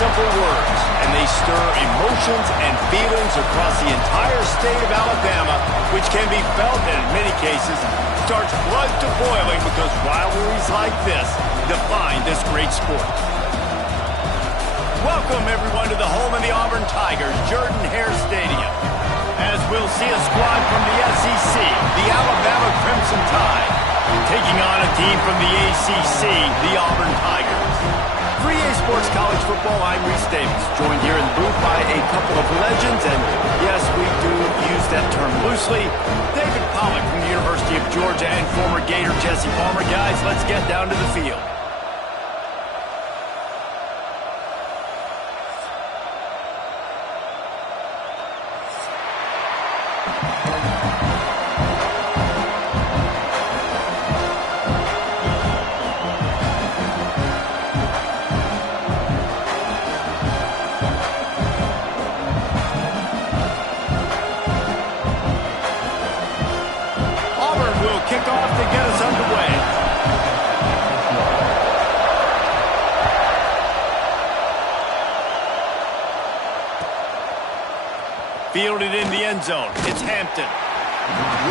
simple words, and they stir emotions and feelings across the entire state of Alabama, which can be felt and in many cases starts blood to boiling because rivalries like this define this great sport. Welcome, everyone, to the home of the Auburn Tigers, Jordan-Hare Stadium, as we'll see a squad from the SEC, the Alabama Crimson Tide, taking on a team from the ACC, the Auburn Tigers. For EA Sports College Football, I'm Reese Davis, joined here in the booth by a couple of legends, and yes, we do use that term loosely. David Pollack from the University of Georgia and former Gator Jesse Palmer. Guys, let's get down to the field. Kickoff to get us underway. Fielded in the end zone. It's Hampton.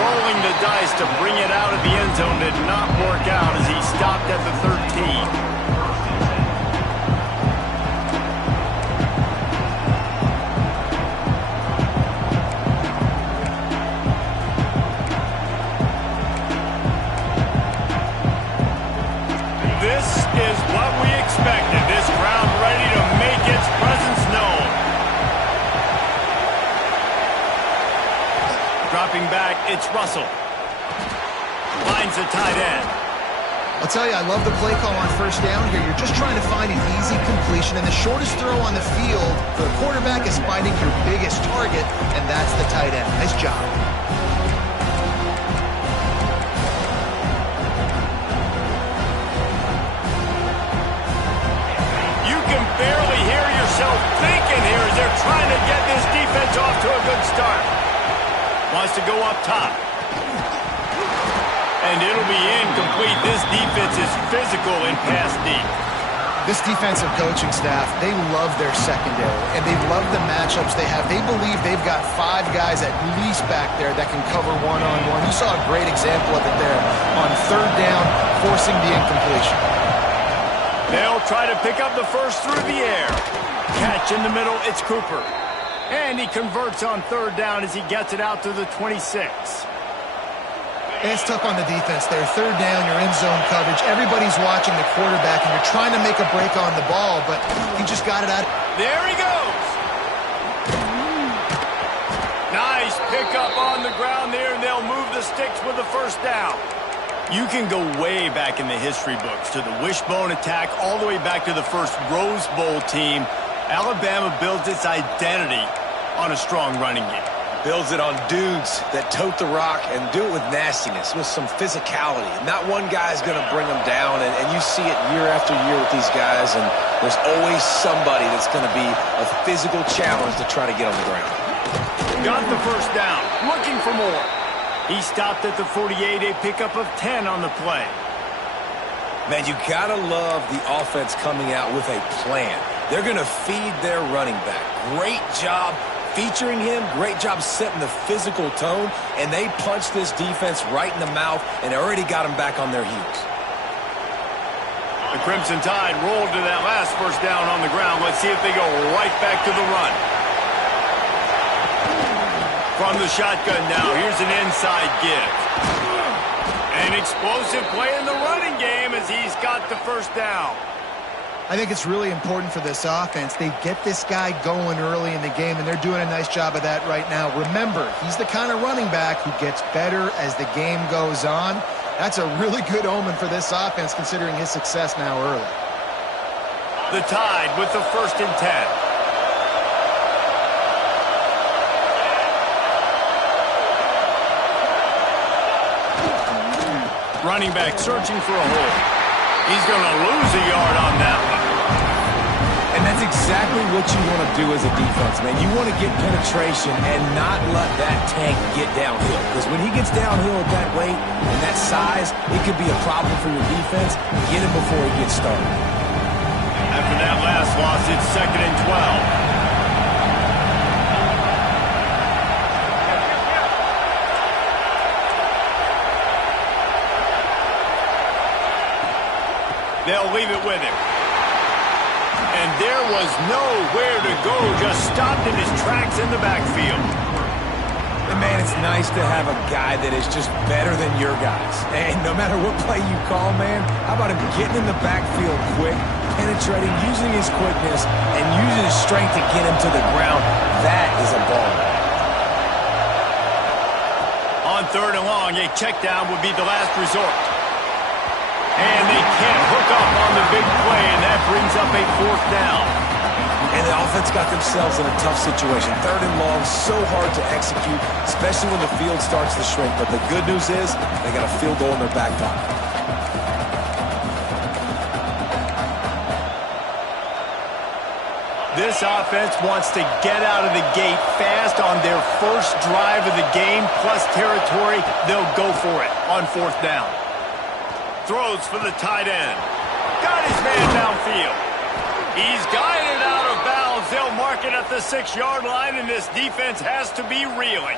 Rolling the dice to bring it out of the end zone did not work out as he stopped at the 13. This is what we expected. This crowd ready to make its presence known. Dropping back, it's Russell. Finds the tight end. I'll tell you, I love the play call on first down here. You're just trying to find an easy completion, and the shortest throw on the field for the quarterback is finding your biggest target, and that's the tight end. Nice job. Barely hear yourself thinking here as they're trying to get this defense off to a good start. Wants to go up top. And it'll be incomplete. This defense is physical in pass deep. This defensive coaching staff, they love their secondary, and they love the matchups they have. They believe they've got 5 guys at least back there that can cover one-on-one. You saw a great example of it there on third down, forcing the incompletion. They'll try to pick up the first through the air. Catch in the middle, it's Cooper. And he converts on third down as he gets it out to the 26. It's tough on the defense there. Third down, you're in zone coverage. Everybody's watching the quarterback, and you're trying to make a break on the ball, but he just got it out. There he goes. Nice pickup on the ground there, and they'll move the sticks with the first down. You can go way back in the history books to the wishbone attack all the way back to the first Rose Bowl team. Alabama builds its identity on a strong running game. Builds it on dudes that tote the rock and do it with nastiness, with some physicality. Not one guy's going to bring them down, and you see it year after year with these guys, and there's always somebody that's going to be a physical challenge to try to get on the ground. Got the first down, looking for more. He stopped at the 48, a pickup of 10 on the play. Man, you gotta love the offense coming out with a plan. They're gonna feed their running back. Great job featuring him, great job setting the physical tone, and they punched this defense right in the mouth and already got them back on their heels. The Crimson Tide rolled to that last first down on the ground. Let's see if they go right back to the run. From the shotgun now, here's an inside give. An explosive play in the running game as he's got the first down. I think it's really important for this offense. They get this guy going early in the game, and they're doing a nice job of that right now. Remember, he's the kind of running back who gets better as the game goes on. That's a really good omen for this offense, considering his success now early. The Tide with the 1st and 10. Running back searching for a hole. He's going to lose a yard on that one. And that's exactly what you want to do as a defense, man. You want to get penetration and not let that tank get downhill. Because when he gets downhill at that weight and that size, it could be a problem for your defense. Get him before he gets started. After that last loss, it's 2nd and 12. They'll leave it with him. And there was nowhere to go, just stopped in his tracks in the backfield. And man, it's nice to have a guy that is just better than your guys. And no matter what play you call, man, how about him getting in the backfield quick, penetrating, using his quickness, and using his strength to get him to the ground. That is a ball. On 3rd and long, a check down would be the last resort. And they can't hook up on the big play, and that brings up a 4th down. And the offense got themselves in a tough situation. 3rd and long, so hard to execute, especially when the field starts to shrink. But the good news is they got a field goal in their back pocket. This offense wants to get out of the gate fast on their first drive of the game, plus territory. They'll go for it on 4th down. Throws for the tight end. Got his man downfield. He's guided out of bounds. They'll mark it at the 6-yard line, and this defense has to be reeling.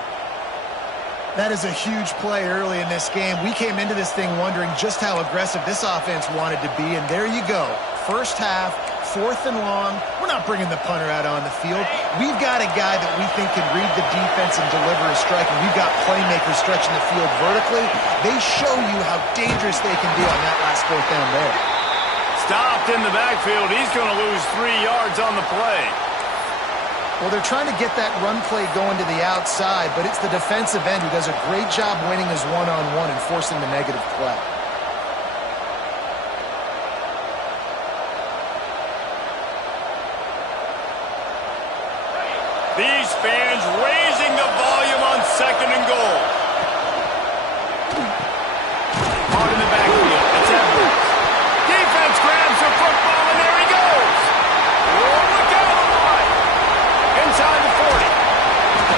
That is a huge play early in this game. We came into this thing wondering just how aggressive this offense wanted to be, and there you go. First half, 4th and long. We're not bringing the punter out on the field. We've got a guy that we think can read the defense and deliver a strike, and we've got playmakers stretching the field vertically. They show you how dangerous they can be on that last 4th down there. Stopped in the backfield. He's going to lose 3 yards on the play. Well, they're trying to get that run play going to the outside, but it's the defensive end who does a great job winning his one-on-one and forcing the negative play. These fans raising the volume on 2nd and goal. Hard in the backfield. It's Edwards. Defense grabs the football, and there he goes. Oh, look out the line. Inside the 40.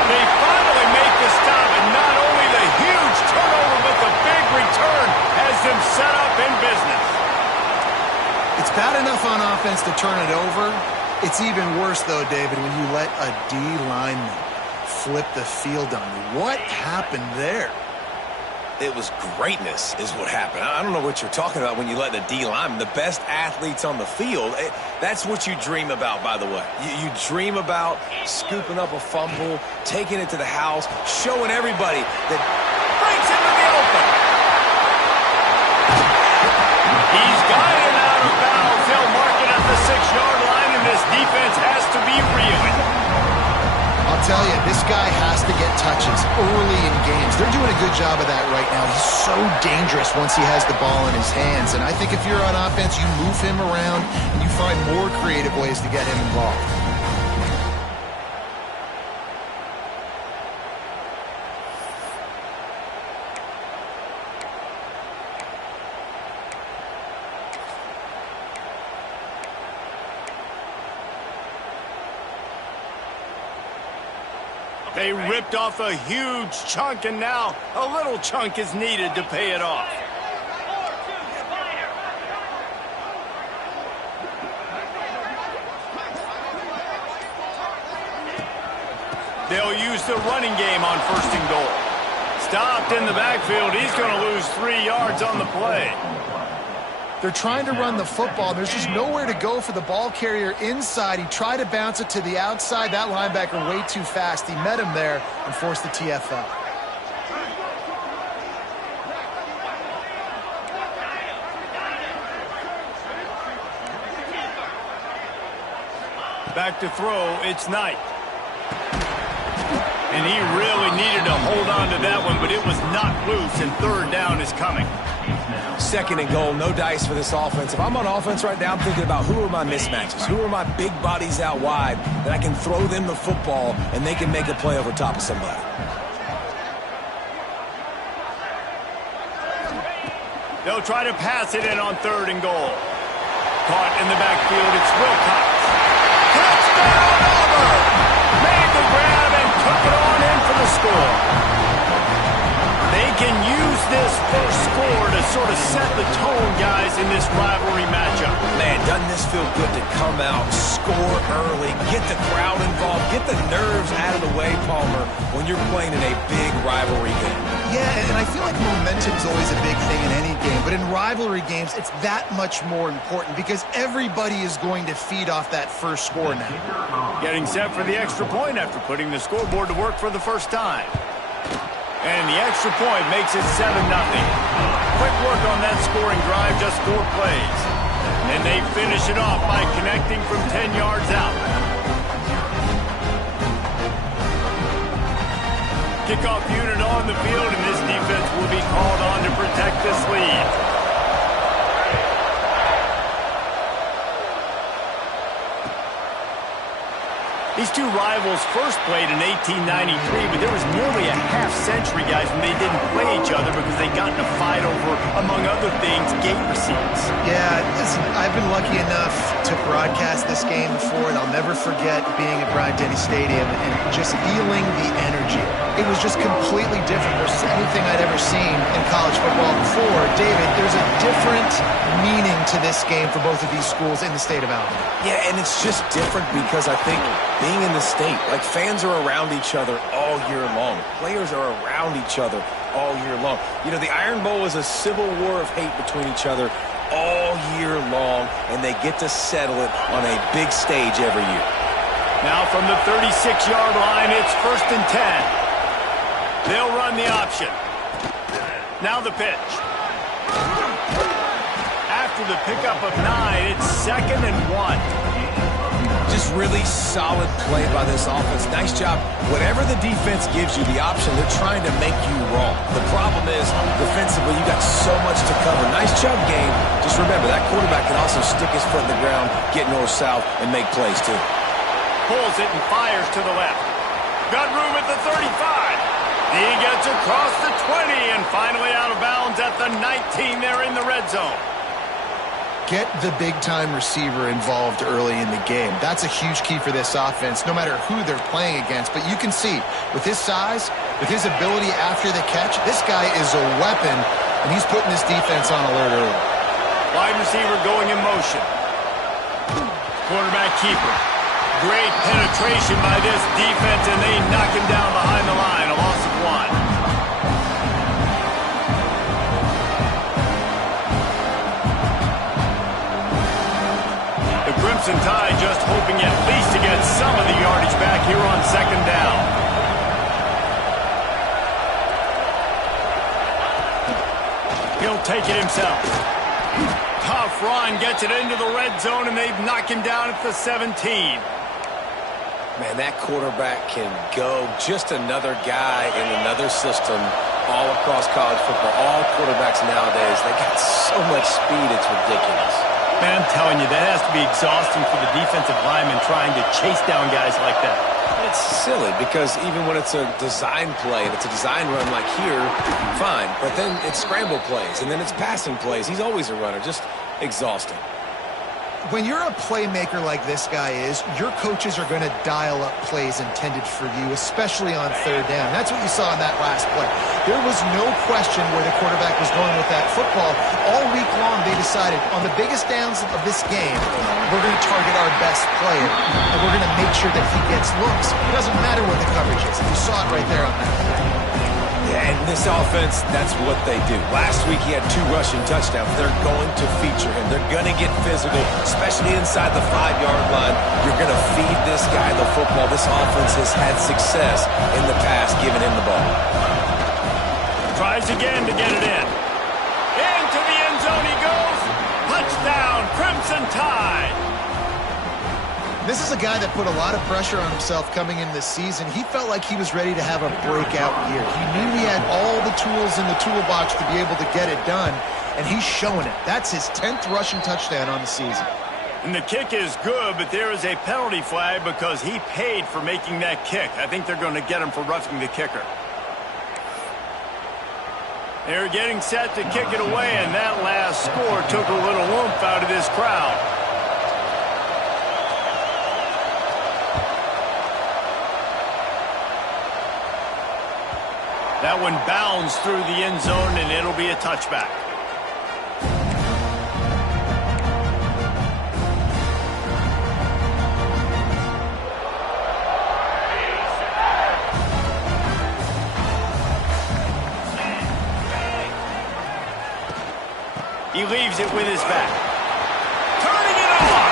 They finally make the stop, and not only the huge turnover, but the big return has them set up in business. It's bad enough on offense to turn it over. It's even worse, though, David, when you let a D lineman flip the field on you. What happened there? It was greatness is what happened. I don't know what you're talking about when you let the D lineman, the best athletes on the field. That's what you dream about, by the way. You dream about scooping up a fumble, taking it to the house, showing everybody that Breaks into the open. He's got it out of bounds. They'll mark it at the 6-yard line, and this defense has to be reeling. I'll tell you, this guy has to get touches early in games. They're doing a good job of that right now. He's so dangerous once he has the ball in his hands. And I think if you're on offense, you move him around and you find more creative ways to get him involved. They ripped off a huge chunk, and now a little chunk is needed to pay it off. They'll use the running game on 1st and goal. Stopped in the backfield. He's going to lose 3 yards on the play. They're trying to run the football. There's just nowhere to go for the ball carrier inside. He tried to bounce it to the outside. That linebacker way too fast. He met him there and forced the TFL. Back to throw. It's Knight. And he really needed to hold on to that one, but it was knocked loose, and 3rd down is coming. 2nd and goal, no dice for this offense. If I'm on offense right now, I'm thinking about who are my mismatches, who are my big bodies out wide that I can throw them the football and they can make a play over top of somebody. They'll try to pass it in on 3rd and goal. Caught in the backfield, it's Wilcox. Touchdown, Auburn! Made the grab and took it on in for the score. They can use this first score to sort of set the tone, guys, in this rivalry matchup. Man, doesn't this feel good to come out, score early, get the crowd involved, get the nerves out of the way, Palmer, when you're playing in a big rivalry game? Yeah, and I feel like momentum is always a big thing in any game, but in rivalry games, it's that much more important because everybody is going to feed off that first score now. Getting set for the extra point after putting the scoreboard to work for the first time. And the extra point makes it 7-0. Quick work on that scoring drive, just 4 plays. And they finish it off by connecting from 10 yards out. Kickoff unit on the field, and this defense will be called on to protect this lead. These two rivals first played in 1893, but there was nearly a half-century, guys, when they didn't play each other because they got in a fight over, among other things, gate receipts. Yeah, listen, I've been lucky enough to broadcast this game before, and I'll never forget being at Bryant-Denny Stadium and just feeling the energy. It was just completely different versus anything I'd ever seen in college football before. David, there's a different meaning to this game for both of these schools in the state of Alabama. Yeah, and it's just different because I think being in the state, like fans are around each other all year long. Players are around each other all year long. You know, the Iron Bowl is a civil war of hate between each other all year long, and they get to settle it on a big stage every year. Now from the 36-yard line, it's 1st and 10. They'll run the option. Now the pitch. After the pickup of 9, it's 2nd and 1. Just really solid play by this offense. Nice job. Whatever the defense gives you the option, they're trying to make you wrong. The problem is, defensively, you got so much to cover. Nice job, game. Just remember, that quarterback can also stick his foot in the ground, get north-south, and make plays, too. Pulls it and fires to the left. Got room at the 35. He gets across the 20 and finally out of bounds at the 19 there in the red zone. Get the big-time receiver involved early in the game. That's a huge key for this offense, no matter who they're playing against. But you can see, with his size, with his ability after the catch, this guy is a weapon, and he's putting this defense on alert early. Wide receiver going in motion. Quarterback keeper. Great penetration by this defense, and they knock him down behind the line. A loss of 1. Crimson Tide just hoping at least to get some of the yardage back here on 2nd down. He'll take it himself. Tough run, gets it into the red zone, and they've knocked him down at the 17. Man, that quarterback can go. Just another guy in another system all across college football. All quarterbacks nowadays, they got so much speed, it's ridiculous. Man, I'm telling you, that has to be exhausting for the defensive lineman trying to chase down guys like that. It's silly because even when it's a design play and it's a design run like here, fine. But then it's scramble plays and then it's passing plays. He's always a runner, just exhausting. When you're a playmaker like this guy is, your coaches are going to dial up plays intended for you, especially on 3rd down. That's what you saw in that last play. There was no question where the quarterback was going with that football. All week long, they decided on the biggest downs of this game, we're going to target our best player, and we're going to make sure that he gets looks. It doesn't matter what the coverage is. You saw it right there on that play. Yeah, and this offense, that's what they do. Last week he had 2 rushing touchdowns. They're going to feature him. They're going to get physical, especially inside the 5-yard line. You're going to feed this guy the football. This offense has had success in the past giving him the ball. Tries again to get it in. Into the end zone he goes. Touchdown, Crimson Tide. This is a guy that put a lot of pressure on himself coming in this season. He felt like he was ready to have a breakout year. He knew he had all the tools in the toolbox to be able to get it done, and he's showing it. That's his 10th rushing touchdown on the season. And the kick is good, but there is a penalty flag because he paid for making that kick. I think they're going to get him for roughing the kicker. They're getting set to kick it away, and that last score took a little oomph out of this crowd. That one bounds through the end zone, and it'll be a touchback. He leaves it with his back. Turning it on.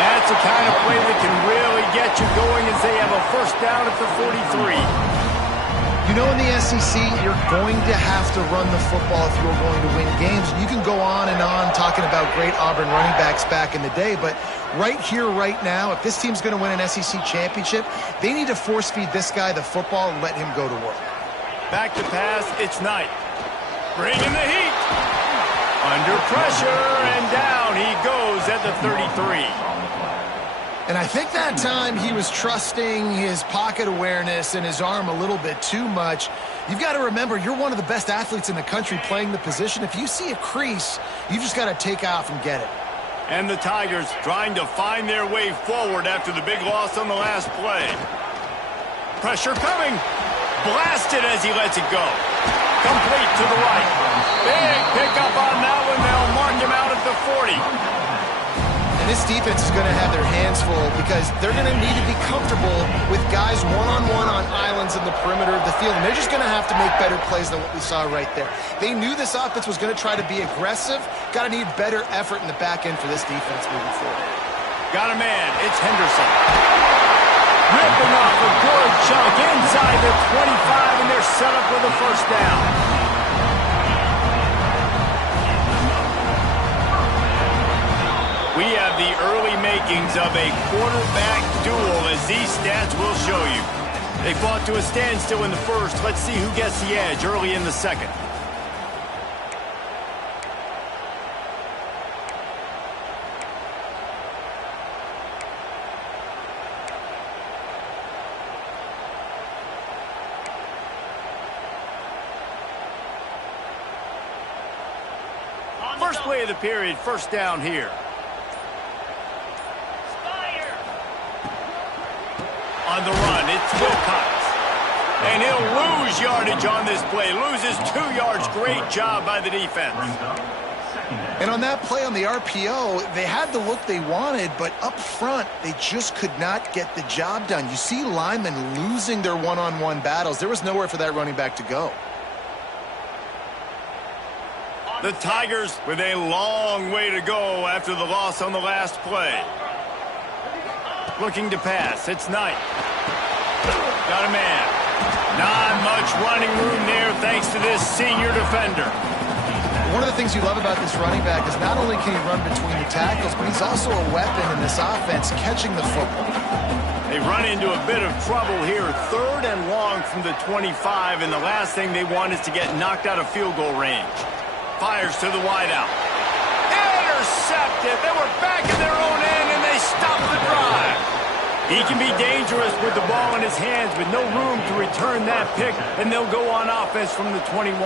That's the kind of play that can really get you going as they have a first down at the 43. You know, in the SEC, you're going to have to run the football if you're going to win games. You can go on and on talking about great Auburn running backs back in the day, but right here, right now, if this team's going to win an SEC championship, they need to force feed this guy the football and let him go to work. Back to pass, it's Knight. Bringing the heat. Under pressure, and down he goes at the 33. And I think that time he was trusting his pocket awareness and his arm a little bit too much. You've got to remember, you're one of the best athletes in the country playing the position. If you see a crease, you just got to take off and get it. And the Tigers trying to find their way forward after the big loss on the last play. Pressure coming. Blasted as he lets it go. Complete to the right. Big pickup on that one. They'll mark him out at the 40. And this defense is going to have their hands full because they're going to need to be comfortable with guys one-on-one on islands in the perimeter of the field. And they're just going to have to make better plays than what we saw right there. They knew this offense was going to try to be aggressive. Got to need better effort in the back end for this defense moving forward. Got a man. It's Henderson. Ripping off a good chunk inside the 25, and they're set up with a first down. We have the early makings of a quarterback duel, as these stats will show you. They fought to a standstill in the first. Let's see who gets the edge early in the second. First play of the period, first down here. On the run, it's Wilcox. And he'll lose yardage on this play. Loses 2 yards. Great job by the defense. And on that play on the RPO, they had the look they wanted, but up front, they just could not get the job done. You see linemen losing their one-on-one battles. There was nowhere for that running back to go. The Tigers with a long way to go after the loss on the last play. Looking to pass. It's Knight. Got a man. Not much running room there thanks to this senior defender. One of the things you love about this running back is not only can he run between the tackles, but he's also a weapon in this offense catching the football. They run into a bit of trouble here. 3rd and long from the 25, and the last thing they want is to get knocked out of field goal range. Fires to the wideout. Intercepted. They were back in their own end, and they stopped the drive. He can be dangerous with the ball in his hands, but no room to return that pick, and they'll go on offense from the 21.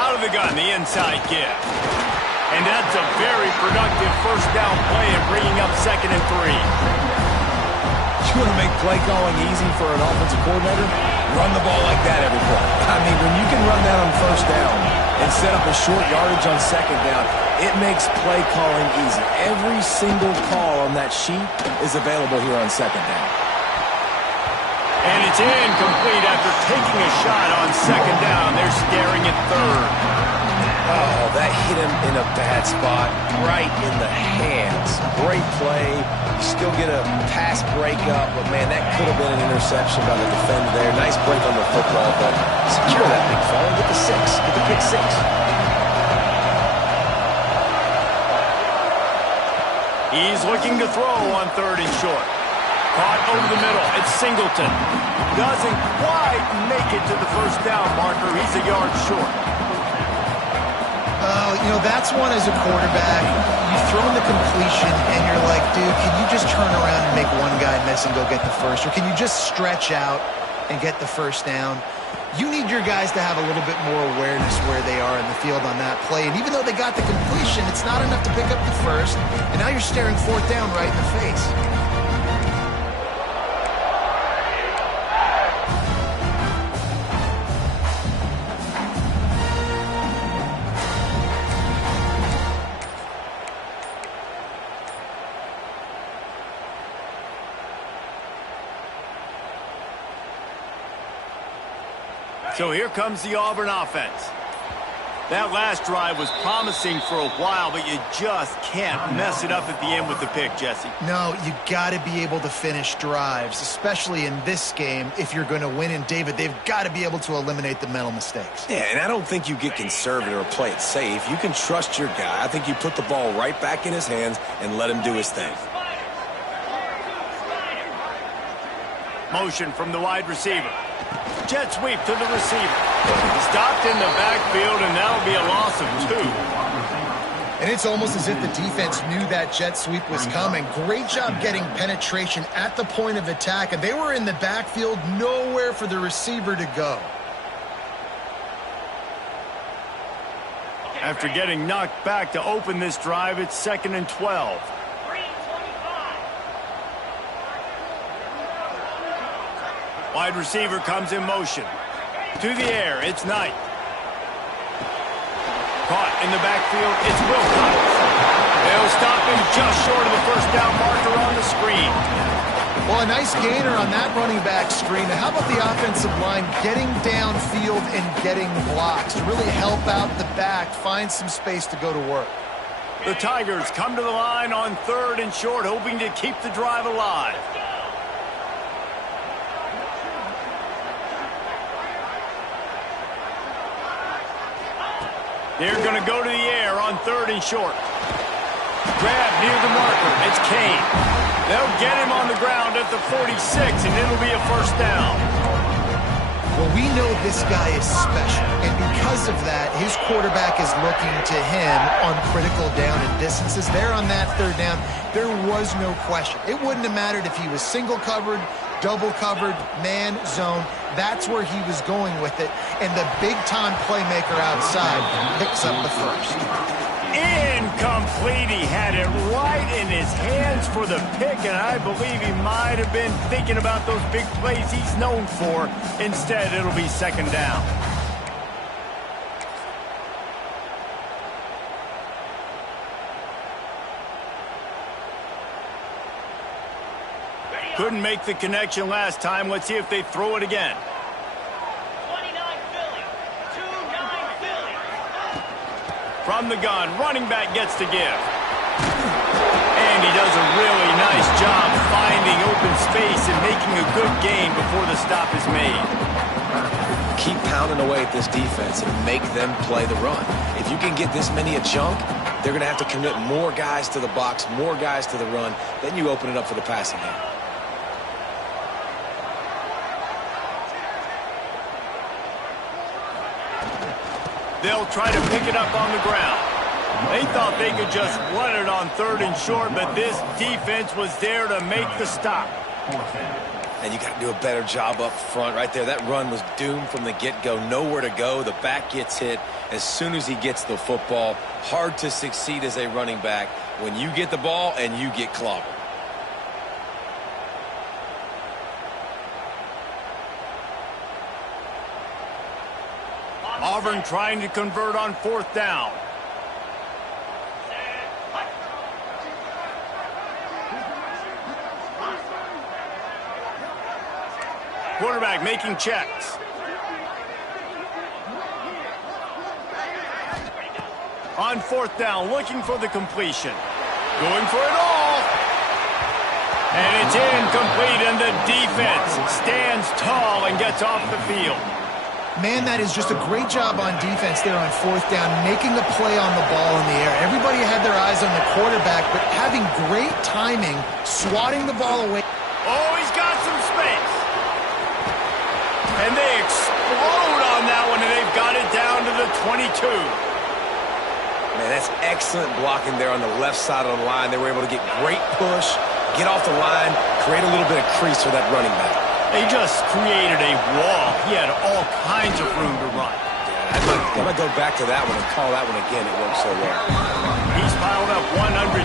Out of the gun, the inside give. And that's a very productive first down play and bringing up 2nd and 3. You want to make play calling easy for an offensive coordinator? Run the ball like that every play. I mean, when you can run that on first down and set up a short yardage on 2nd down, it makes play calling easy. Every single call on that sheet is available here on 2nd down. And it's incomplete after taking a shot on 2nd down. They're staring at 3rd. Oh, that hit him in a bad spot, right in the hands. Great play. You still get a pass breakup, but, man, that could have been an interception by the defender there. Nice break on the football, but secure that big fella. Get the 6. Get the pick 6. He's looking to throw on 3rd and short. Caught over the middle. It's Singleton. Doesn't quite make it to the first down marker. He's a yard short. You know, that's one as a quarterback. You throw in the completion, and you're like, dude, can you just turn around and make one guy miss and go get the first? Or can you just stretch out and get the first down? You need your guys to have a little bit more awareness where they are in the field on that play. And even though they got the completion, it's not enough to pick up the first. And now you're staring 4th down right in the face. So here comes the Auburn offense. That last drive was promising for a while, but you just can't mess it up at the end with the pick, Jesse. No, you got to be able to finish drives, especially in this game. If you're going to win, and David, they've got to be able to eliminate the mental mistakes. Yeah, and I don't think you get conservative or play it safe. You can trust your guy. I think you put the ball right back in his hands and let him do his thing. Motion from the wide receiver. Jet sweep to the receiver. Stopped in the backfield, and that'll be a loss of 2. And it's almost as if the defense knew that jet sweep was coming. Great job getting penetration at the point of attack, and they were in the backfield, nowhere for the receiver to go. After getting knocked back to open this drive, it's 2nd and 12. Wide receiver comes in motion. To the air, it's Knight. Caught in the backfield, it's Wilcox. They'll stop him just short of the first down marker on the screen. Well, a nice gainer on that running back screen. Now, how about the offensive line getting downfield and getting blocks to really help out the back, find some space to go to work? The Tigers come to the line on 3rd and short, hoping to keep the drive alive. They're going to go to the air on 3rd and short. Grab near the marker. It's Kane. They'll get him on the ground at the 46, and it'll be a first down. Well, we know this guy is special, and because of that, his quarterback is looking to him on critical down and distances. There on that 3rd down, there was no question. It wouldn't have mattered if he was single covered, double covered, man, zone. That's where he was going with it. And the big-time playmaker outside picks up the first. Incomplete. He had it right in his hands for the pick, and I believe he might have been thinking about those big plays he's known for. Instead, it'll be 2nd down. Couldn't make the connection last time. Let's see if they throw it again. 29 Philly. 2-9 Philly. From the gun, running back gets to give. And he does a really nice job finding open space and making a good gain before the stop is made. Keep pounding away at this defense and make them play the run. If you can get this many a chunk, they're going to have to commit more guys to the box, more guys to the run. Then you open it up for the passing game. They'll try to pick it up on the ground. They thought they could just run it on 3rd and short, but this defense was there to make the stop. And you got to do a better job up front right there. That run was doomed from the get-go. Nowhere to go. The back gets hit as soon as he gets the football. Hard to succeed as a running back when you get the ball and you get clobbered. Auburn trying to convert on 4th down. Quarterback making checks. On 4th down, looking for the completion. Going for it all. And it's incomplete, and the defense stands tall and gets off the field. Man, that is just a great job on defense there on 4th down, making a play on the ball in the air. Everybody had their eyes on the quarterback, but having great timing, swatting the ball away. Oh, he's got some space. And they explode on that one, and they've got it down to the 22. Man, that's excellent blocking there on the left side of the line. They were able to get great push, get off the line, create a little bit of crease for that running back. They just created a wall. He had all kinds of room to run. Yeah, I might go back to that one and call that one again. It worked so well. He's piled up 112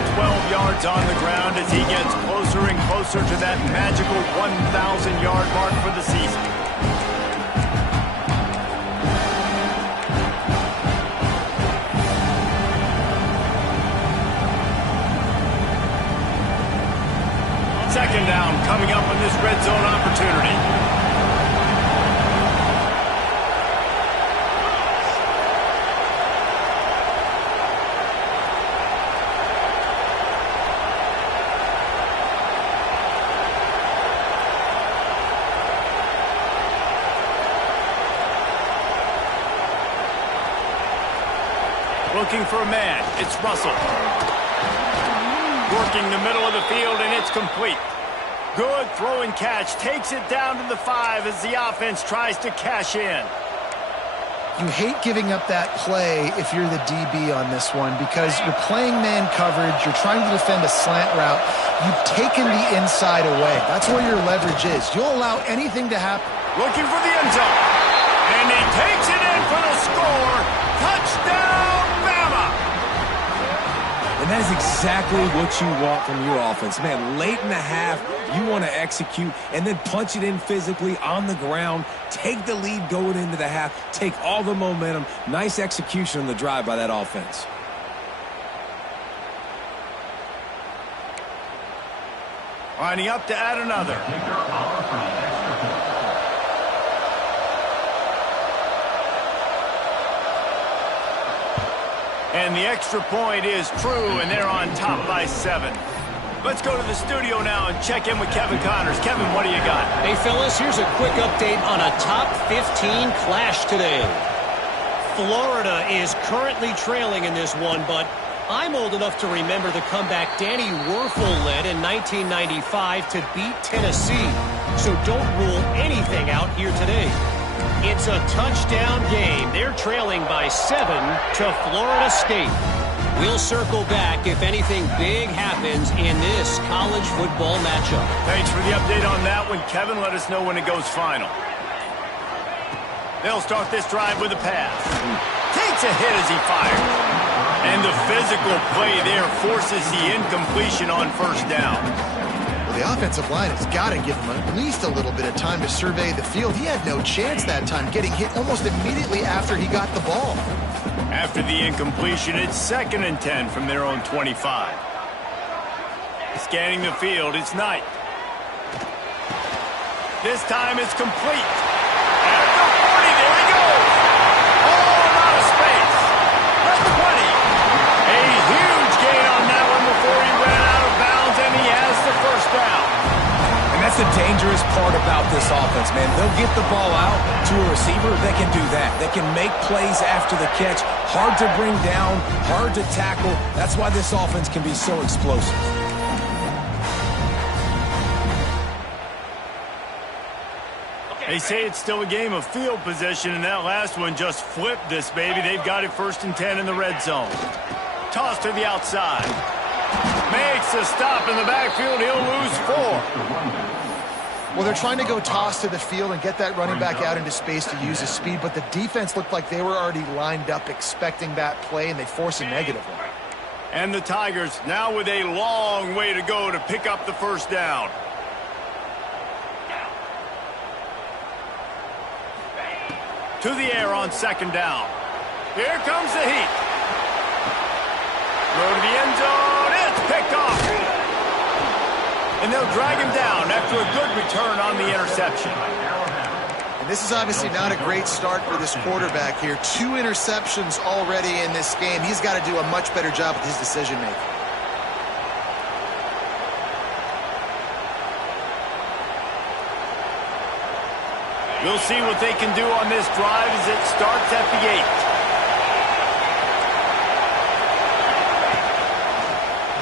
yards on the ground as he gets closer and closer to that magical 1,000-yard mark for the season. Second down coming up on this red zone opportunity. Looking for a man. It's Russell. Working the middle of the field, and it's complete. Good throw and catch. Takes it down to the 5 as the offense tries to cash in. You hate giving up that play if you're the DB on this one because you're playing man coverage. You're trying to defend a slant route. You've taken the inside away. That's where your leverage is. You'll allow anything to happen. Looking for the end zone. And he takes it in for the score. Touchdown, Bama! And that is exactly what you want from your offense. Man, late in the half, you want to execute and then punch it in physically on the ground. Take the lead going into the half. Take all the momentum. Nice execution on the drive by that offense. Lining up to add another. And the extra point is true, and they're on top by 7. Let's go to the studio now and check in with Kevin Connors. Kevin, what do you got? Hey, fellas, here's a quick update on a top 15 clash today. Florida is currently trailing in this one, but I'm old enough to remember the comeback Danny Werfel led in 1995 to beat Tennessee. So don't rule anything out here today. It's a touchdown game. They're trailing by 7 to Florida State. We'll circle back if anything big happens in this college football matchup. Thanks for the update on that one, Kevin. Let us know when it goes final. They'll start this drive with a pass. Takes a hit as he fires. And the physical play there forces the incompletion on first down. The offensive line has got to give him at least a little bit of time to survey the field. He had no chance that time, getting hit almost immediately after he got the ball. After the incompletion, it's 2nd and 10 from their own 25. Scanning the field, it's Knight. This time it's complete. At the 40, there he goes. Oh, out of space. The 20. A huge gain on that one before he ran out of bounds, and he has the first down. And that's the dangerous part about this offense, man. They'll get the ball out to a receiver. They can do that. They can make plays after the catch. Hard to bring down, hard to tackle. That's why this offense can be so explosive. They say it's still a game of field position, and that last one just flipped this baby. They've got it 1st and 10 in the red zone. Toss to the outside. Makes a stop in the backfield. He'll lose 4. Well, they're trying to go toss to the field and get that running back out into space to use his speed, but the defense looked like they were already lined up expecting that play, and they force a negative one. And the Tigers now with a long way to go to pick up the first down. To the air on 2nd down. Here comes the heat. Throw to the end zone. It's picked off. And they'll drag him down after a good return on the interception. And this is obviously not a great start for this quarterback here. 2 interceptions already in this game. He's got to do a much better job with his decision-making. We'll see what they can do on this drive as it starts at the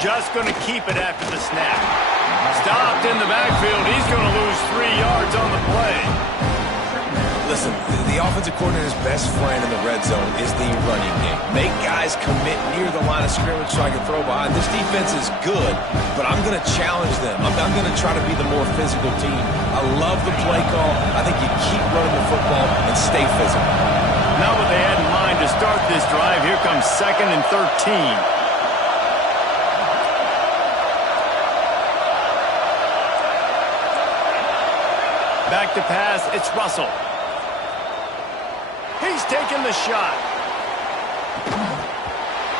8. Just going to keep it after the snap. Stopped in the backfield. He's going to lose 3 yards on the play. Listen, the offensive coordinator's best friend in the red zone is the running game. Make guys commit near the line of scrimmage so I can throw behind. This defense is good, but I'm going to challenge them. I'm going to try to be the more physical team. I love the play call. I think you keep running the football and stay physical. Now what they had in mind to start this drive, here comes 2nd and 13. Back to pass, it's Russell. He's taking the shot.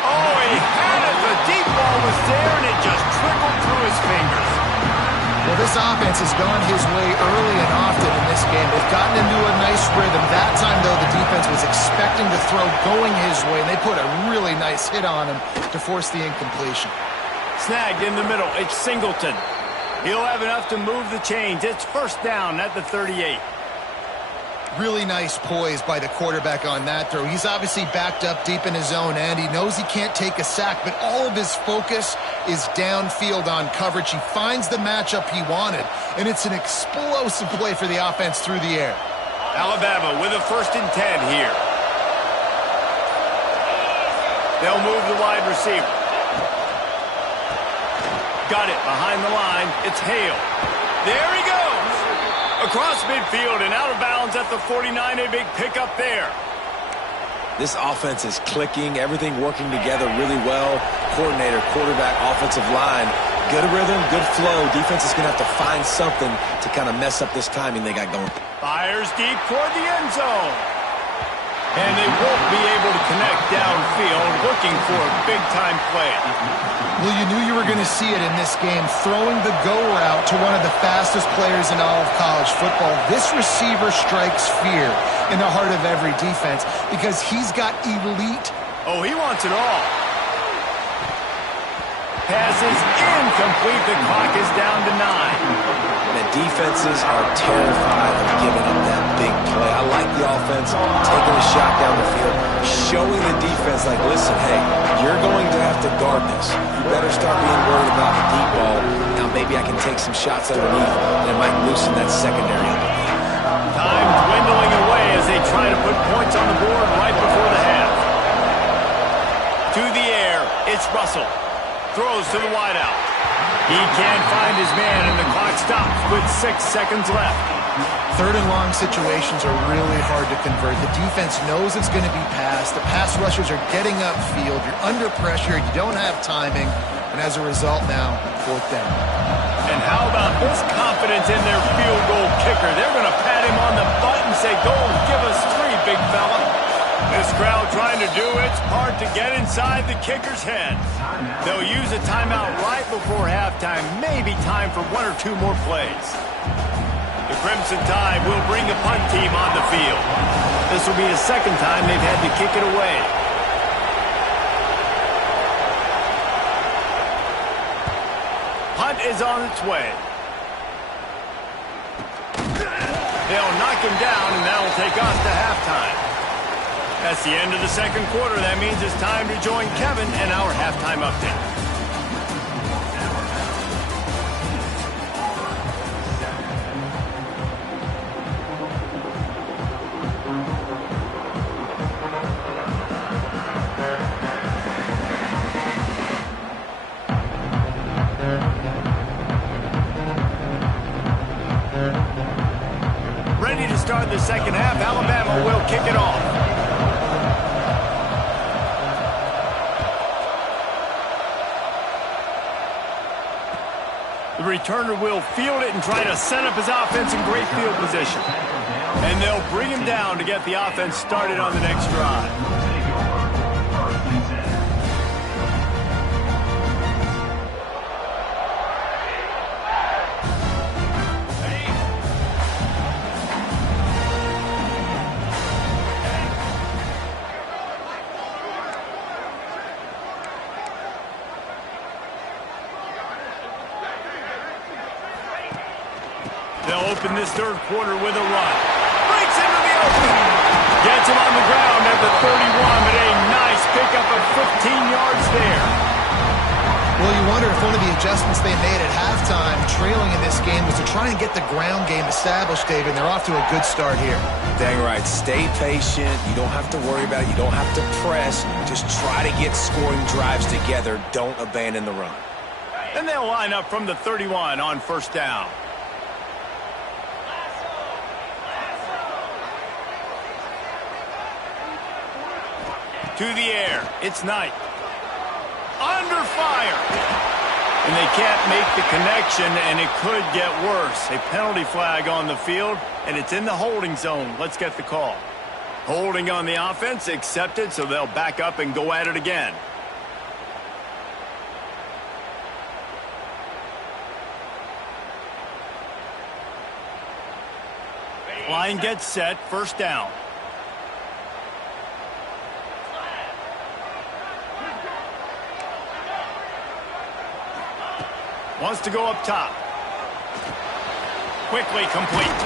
Oh, he had it. The deep ball was there, and it just trickled through his fingers. Well, this offense has gone his way early and often in this game. They've gotten into a nice rhythm. That time, though, the defense was expecting to throw going his way, and they put a really nice hit on him to force the incompletion. Snagged in the middle. It's Singleton. He'll have enough to move the chains. It's 1st down at the 38. Really nice poise by the quarterback on that throw. He's obviously backed up deep in his own end. He knows he can't take a sack, but all of his focus is downfield on coverage. He finds the matchup he wanted, and it's an explosive play for the offense through the air. Alabama with a 1st and 10 here. They'll move the wide receiver. Got it behind the line. It's Hale. There he goes. Across midfield and out of bounds at the 49. A big pickup there. This offense is clicking. Everything working together really well. Coordinator, quarterback, offensive line. Good rhythm, good flow. Defense is going to have to find something to kind of mess up this timing they got going. Fires deep toward the end zone. And they won't be able to connect downfield, looking for a big-time play. Well, you knew you were going to see it in this game, throwing the go route to one of the fastest players in all of college football. This receiver strikes fear in the heart of every defense because he's got elite. Oh, he wants it all. Pass is incomplete. The clock is down to 9. The defenses are terrified of giving up that big play. I like the offense taking a shot down the field, showing the defense, like, listen, hey, you're going to have to guard this. You better start being worried about the deep ball. Now maybe I can take some shots underneath, and it might loosen that secondary underneath. Time dwindling away as they try to put points on the board right before the half. To the air, it's Russell. Throws to the wideout. He can't find his man, and the clock stops with 6 seconds left. 3rd and long situations are really hard to convert. The defense knows it's going to be passed. The pass rushers are getting upfield. You're under pressure. You don't have timing. And as a result now, 4th down. And how about this confidence in their field goal kicker? They're going to pat him on the butt and say, go give us 3, big fella. This crowd trying to do its part to get inside the kicker's head. They'll use a timeout right before halftime. Maybe time for 1 or 2 more plays. The Crimson Tide will bring a punt team on the field. This will be the 2nd time they've had to kick it away. Punt is on its way. They'll knock him down, and that'll take us to halftime. That's the end of the 2nd quarter. That means it's time to join Kevin and our halftime update. Ready to start the 2nd half. Alabama will kick it off. The returner will field it and try to set up his offense in great field position. And they'll bring him down to get the offense started on the next drive. They'll open this 3rd quarter with a run. Breaks into the open. Gets him on the ground at the 31, but a nice pickup of 15 yards there. Well, you wonder if one of the adjustments they made at halftime, trailing in this game, was to try and get the ground game established, David, and they're off to a good start here. Dang right. Stay patient. You don't have to worry about it. You don't have to press. Just try to get scoring drives together. Don't abandon the run. And they'll line up from the 31 on 1st down. To the air. It's Knight. Under fire. And they can't make the connection, and it could get worse. A penalty flag on the field, and it's in the holding zone. Let's get the call. Holding on the offense, accepted, so they'll back up and go at it again. Line gets set, 1st down. Wants to go up top. Quickly complete.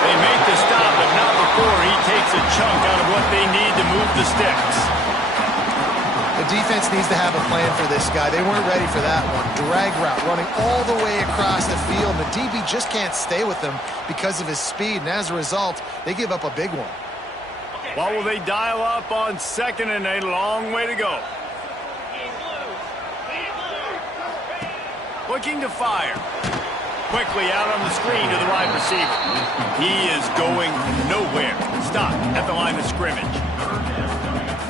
They make the stop, but not before he takes a chunk out of what they need to move the sticks. The defense needs to have a plan for this guy. They weren't ready for that one. Drag route running all the way across the field. The DB just can't stay with him because of his speed, and as a result, they give up a big one. What will they dial up on second and a long way to go? Looking to fire. Quickly out on the screen to the wide receiver. He is going nowhere. Stop at the line of scrimmage.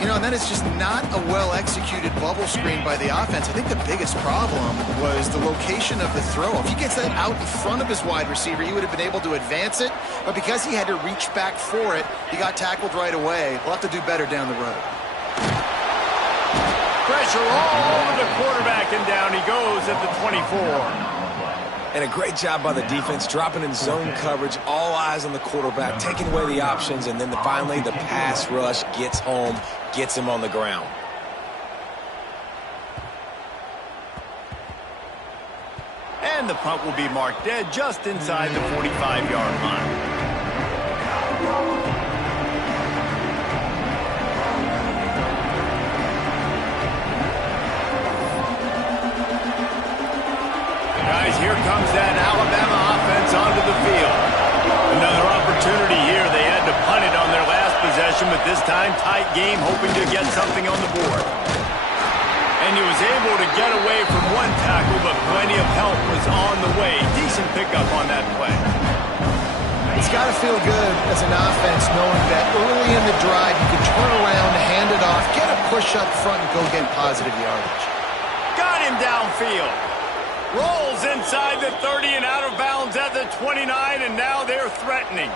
You know, and that is just not a well-executed bubble screen by the offense. I think the biggest problem was the location of the throw. If he gets that out in front of his wide receiver, he would have been able to advance it. But because he had to reach back for it, he got tackled right away. We'll have to do better down the road. Pressure all over the quarterback, and down he goes at the 24. And a great job by the defense, dropping in zone coverage, all eyes on the quarterback, taking away the options, and then finally the pass rush gets home, gets him on the ground. And the punt will be marked dead just inside the 45-yard line. Guys, here comes that Alabama offense onto the field. Another opportunity here. They had to punt it on their last possession, but this time tight game, hoping to get something on the board. And he was able to get away from one tackle, but plenty of help was on the way. Decent pickup on that play. It's got to feel good as an offense knowing that early in the drive you can turn around, hand it off, get a push up front, and go get positive yardage. Got him downfield. Rolls inside the 30 and out of bounds at the 29, and now they're threatening.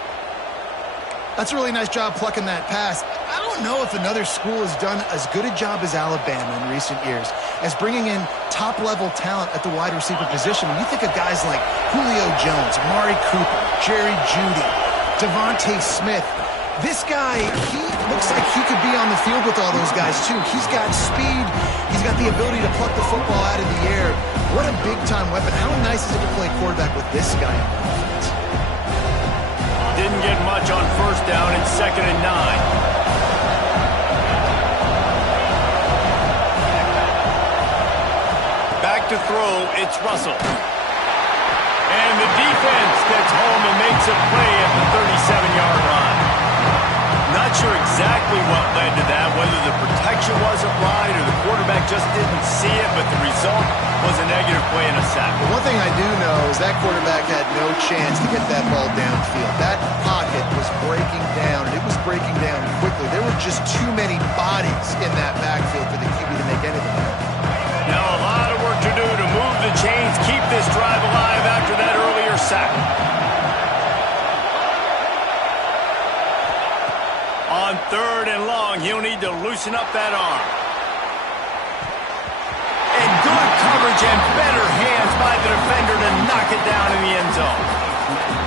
That's a really nice job plucking that pass. I don't know if another school has done as good a job as Alabama in recent years as bringing in top-level talent at the wide receiver position. When you think of guys like Julio Jones, Amari Cooper, Jerry Jeudy, Devontae Smith, this guy, he looks like he could be on the field with all those guys, too. He's got speed. He's got the ability to pluck the football out of the air. What a big-time weapon. How nice is it to play quarterback with this guy on offense? Didn't get much on first down in 2nd and 9. Back to throw, it's Russell. And the defense gets home and makes a play at the 37-yard line. Not sure exactly what led to that, whether the protection wasn't right or the quarterback just didn't see it, but the result was a negative play and a sack. But one thing I do know is that quarterback had no chance to get that ball downfield. That pocket was breaking down, and it was breaking down quickly. There were just too many bodies in that backfield for the QB to make anything happen. Now a lot of work to do to move the chains, keep this drive alive after that earlier sack. On 3rd and long, he'll need to loosen up that arm. And good coverage and better hands by the defender to knock it down in the end zone.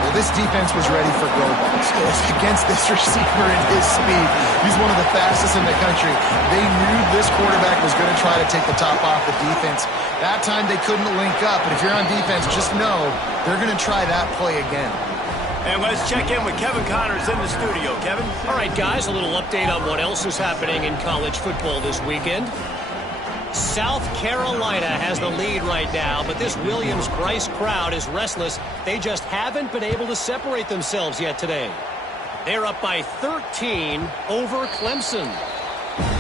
Well, this defense was ready for go balls against this receiver and his speed. He's one of the fastest in the country. They knew this quarterback was going to try to take the top off the defense. That time they couldn't link up, but if you're on defense, just know they're going to try that play again. And let's check in with Kevin Connors in the studio. Kevin? All right, guys, a little update on what else is happening in college football this weekend. South Carolina has the lead right now, but this Williams-Brice crowd is restless. They just haven't been able to separate themselves yet today. They're up by 13 over Clemson.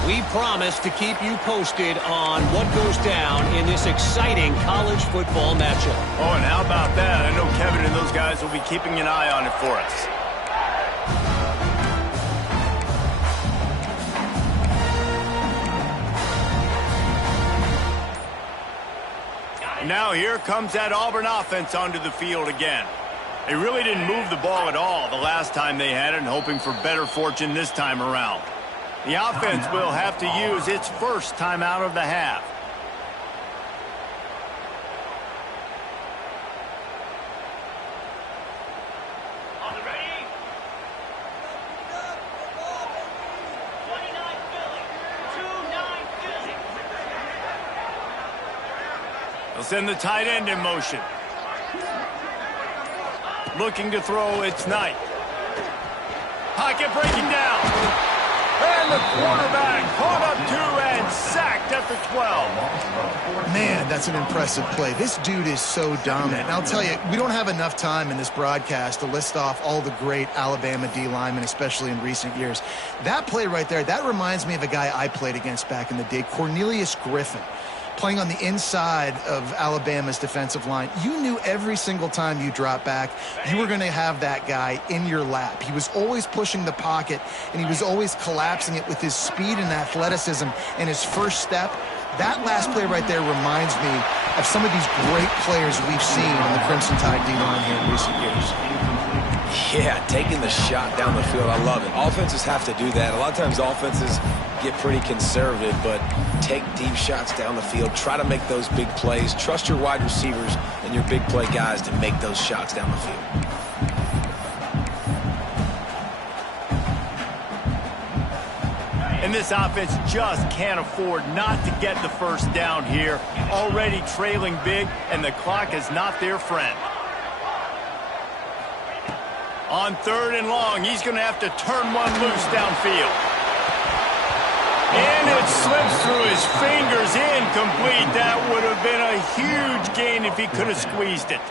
We promise to keep you posted on what goes down in this exciting college football matchup. Oh, and how about that? I know Kevin and those guys will be keeping an eye on it for us. Now here comes that Auburn offense onto the field again. They really didn't move the ball at all the last time they had it, and hoping for better fortune this time around. The offense will have to use its first timeout of the half. On the ready. 29 Philly. 2-9 Philly. They'll send the tight end in motion. Looking to throw, it's Knight. Pocket breaking down. And the quarterback caught up 2 and sacked at the 12. Man, that's an impressive play. This dude is so dominant. And I'll tell you, we don't have enough time in this broadcast to list off all the great Alabama D linemen, especially in recent years. That play right there, that reminds me of a guy I played against back in the day, Cornelius Griffin, playing on the inside of Alabama's defensive line. You knew every single time you dropped back, you were going to have that guy in your lap. He was always pushing the pocket, and he was always collapsing it with his speed and athleticism and his first step. That last play right there reminds me of some of these great players we've seen on the Crimson Tide D-line here in recent years. Yeah, taking the shot down the field, I love it. Offenses have to do that. A lot of times offenses get pretty conservative, but take deep shots down the field. Try to make those big plays. Trust your wide receivers and your big play guys to make those shots down the field. And this offense just can't afford not to get the first down here. Already trailing big, and the clock is not their friend. On 3rd and long, he's going to have to turn one loose downfield. And it slips through his fingers, incomplete. That would have been a huge gain if he could have squeezed it.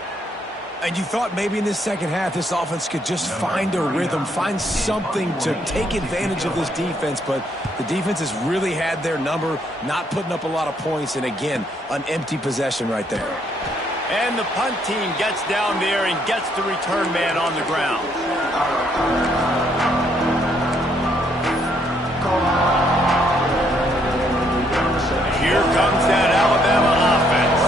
And you thought maybe in this second half this offense could just find a rhythm, find something to take advantage of this defense, but the defense has really had their number, not putting up a lot of points, and again, an empty possession right there. And the punt team gets down there and gets the return man on the ground. Here comes that Alabama offense.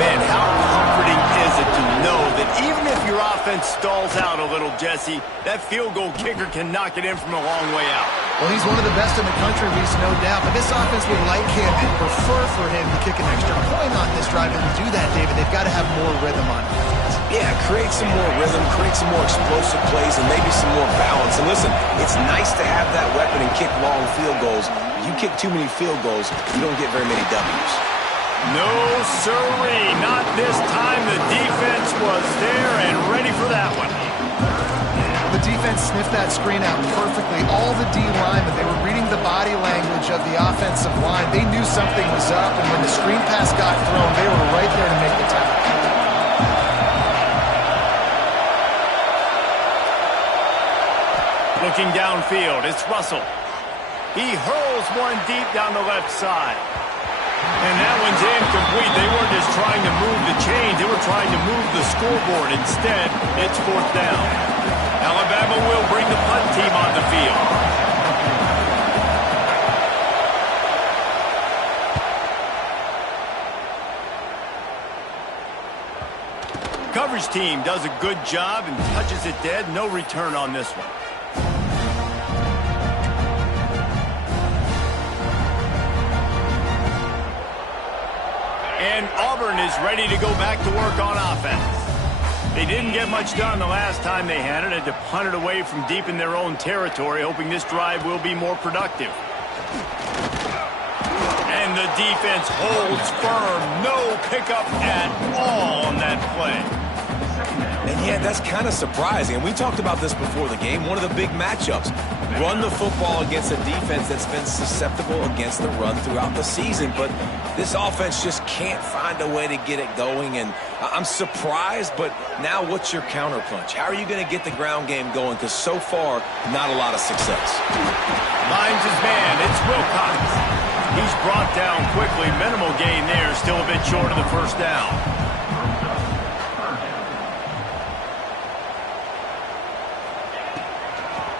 Man, how comforting is it to know that even if your offense stalls out a little, Jesse, that field goal kicker can knock it in from a long way out. Well, he's one of the best in the country, Reese, no doubt. But this offense would like him and prefer for him to kick an extra point on this drive. And to do that, David, they've got to have more rhythm on it. Yeah, create some more rhythm, create some more explosive plays, and maybe some more balance. And listen, it's nice to have that weapon and kick long field goals. You kick too many field goals, you don't get very many W's. No, sirree. Not this time. The defense was there and ready for that one. The defense sniffed that screen out perfectly. All the D linemen, they were reading the body language of the offensive line. They knew something was up, and when the screen pass got thrown, they were right there to make the tackle. Looking downfield, it's Russell. He hurls one deep down the left side. And that one's incomplete. They weren't just trying to move the chains. They were trying to move the scoreboard. Instead, it's 4th down. Alabama will bring the punt team on the field. Coverage team does a good job and touches it dead. No return on this one. And Auburn is ready to go back to work on offense. They didn't get much done the last time they had it. Had to punt it away from deep in their own territory, hoping this drive will be more productive. And the defense holds firm. No pickup at all on that play. And yeah, that's kind of surprising. And we talked about this before the game. One of the big matchups. Run the football against a defense that's been susceptible against the run throughout the season. But this offense just can't find a way to get it going. And I'm surprised, but now what's your counterpunch? How are you going to get the ground game going? Because so far, not a lot of success. Finds his man. It's Wilcox. He's brought down quickly. Minimal gain there. Still a bit short of the first down.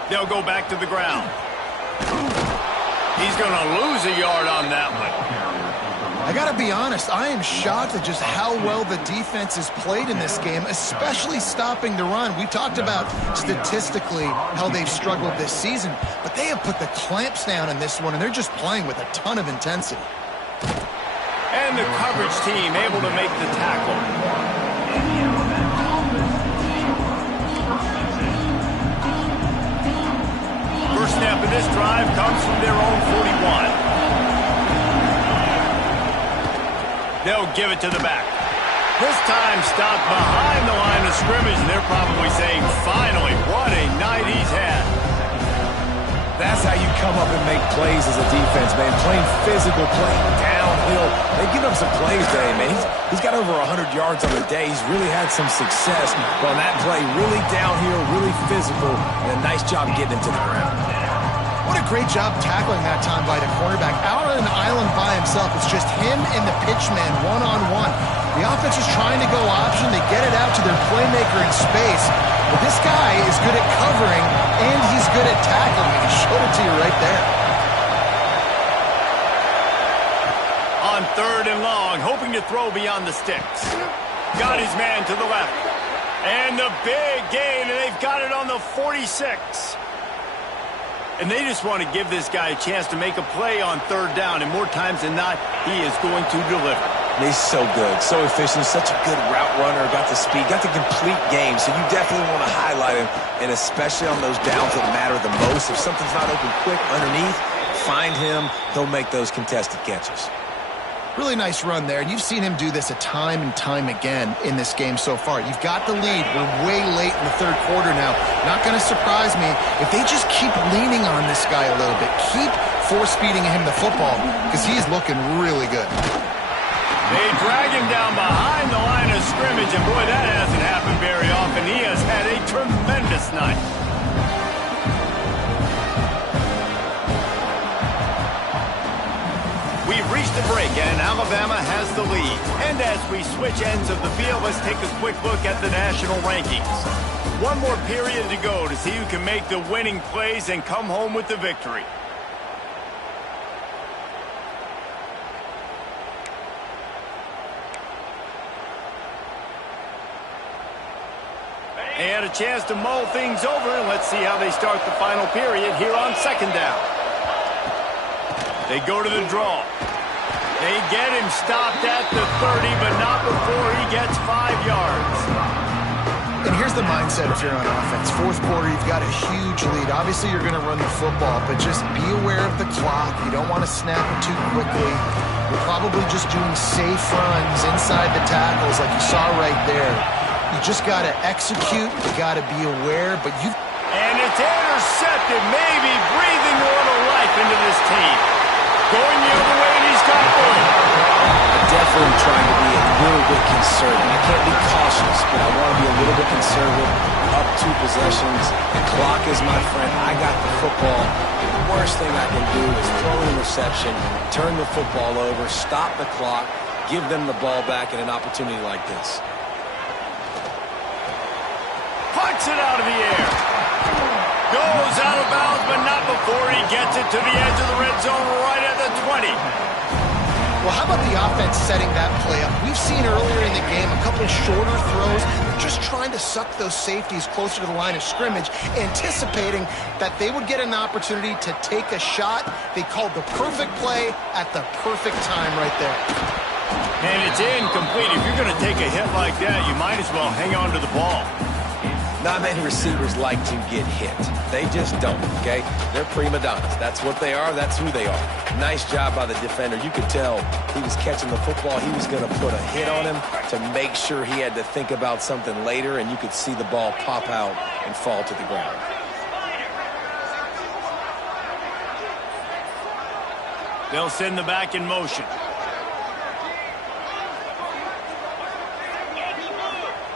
They'll go back to the ground. He's going to lose a yard on that one. I got to be honest, I am shocked at just how well the defense has played in this game, especially stopping the run. We talked about statistically how they've struggled this season, but they have put the clamps down in this one, and they're just playing with a ton of intensity. And the coverage team able to make the tackle. First snap of this drive comes from their own 41. They'll give it to the back. This time stopped behind the line of scrimmage, and they're probably saying, finally, what a night he's had. That's how you come up and make plays as a defense, man. Playing physical, playing downhill. They give him some plays today, man. He's got over 100 yards on the day. He's really had some success. But on that play, really downhill, really physical, and a nice job getting him to the ground. What a great job tackling that time by the cornerback. Out on an island by himself. It's just him and the pitchman one-on-one. The offense is trying to go option. They get it out to their playmaker in space. But this guy is good at covering, and he's good at tackling. He showed it to you right there. On 3rd and long, hoping to throw beyond the sticks. Got his man to the left. And the big gain, and they've got it on the 46. And they just want to give this guy a chance to make a play on 3rd down, and more times than not, he is going to deliver. He's so good, so efficient, such a good route runner, got the speed, got the complete game, so you definitely want to highlight him, and especially on those downs that matter the most. If something's not open quick underneath, find him, he'll make those contested catches. Really nice run there, and you've seen him do this a time and time again in this game so far. You've got the lead. We're way late in the 3rd quarter now. Not going to surprise me if they just keep leaning on this guy a little bit. Keep force-feeding him the football because he's looking really good. They drag him down behind the line of scrimmage, and boy, that hasn't happened very often. He has had a tremendous night. We've reached the break, and Alabama has the lead. And as we switch ends of the field, let's take a quick look at the national rankings. One more period to go to see who can make the winning plays and come home with the victory. They had a chance to mull things over, and let's see how they start the final period here on 2nd down. They go to the draw. They get him stopped at the 30, but not before he gets 5 yards. And here's the mindset if you're on offense. 4th quarter, you've got a huge lead. Obviously, you're going to run the football, but just be aware of the clock. You don't want to snap it too quickly. You're probably just doing safe runs inside the tackles like you saw right there. You just got to execute. You got to be aware, but you... And it's intercepted, maybe breathing a little life into this team. Going the other way, and he's got one. I definitely trying to be a little bit conservative. I can't be cautious, but I want to be a little bit conservative. Up 2 possessions. The clock is my friend. I got the football. The worst thing I can do is throw an interception, turn the football over, stop the clock, give them the ball back in an opportunity like this. Puts it out of the air. Goes out of bounds, but not before he gets it to the edge of the red zone right at the 20. Well, how about the offense setting that play up? We've seen earlier in the game a couple shorter throws. They're just trying to suck those safeties closer to the line of scrimmage, anticipating that they would get an opportunity to take a shot. They called the perfect play at the perfect time right there. And it's incomplete. If you're going to take a hit like that, you might as well hang on to the ball. Not many receivers like to get hit. They just don't, okay? They're prima donnas. That's what they are. That's who they are. Nice job by the defender. You could tell he was catching the football. He was going to put a hit on him to make sure he had to think about something later, and you could see the ball pop out and fall to the ground. They'll send the back in motion.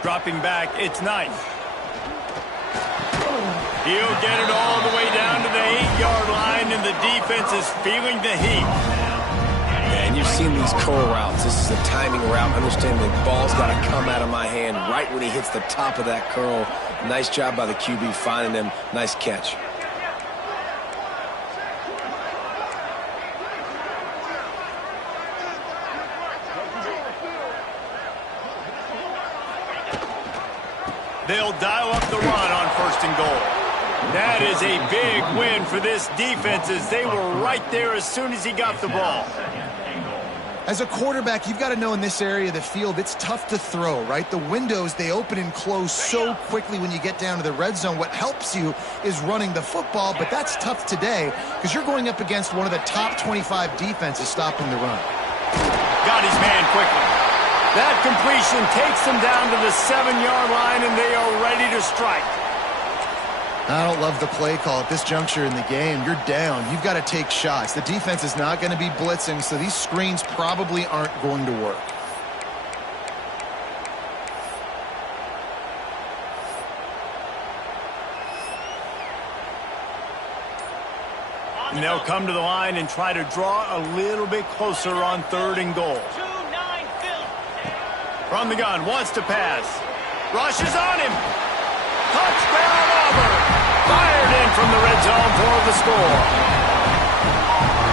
Dropping back, it's Knight. He'll get it all the way down to the 8-yard line, and the defense is feeling the heat. And you've seen these curl routes. This is a timing route. Understand the ball's got to come out of my hand right when he hits the top of that curl. Nice job by the QB finding him. Nice catch. They'll dial up the run on 1st and goal. That is a big win for this defense as they were right there as soon as he got the ball. As a quarterback, you've got to know in this area of the field, it's tough to throw, right? The windows, they open and close so quickly when you get down to the red zone. What helps you is running the football, but that's tough today because you're going up against one of the top 25 defenses stopping the run. Got his man quickly. That completion takes them down to the 7-yard line, and they are ready to strike. I don't love the play call at this juncture in the game. You're down. You've got to take shots. The defense is not going to be blitzing, so these screens probably aren't going to work. And they'll come to the line and try to draw a little bit closer on 3rd and goal. 2-9 Philly. From the gun, wants to pass. Rushes on him. Touchdown Auburn. Fired in from the red zone for the score.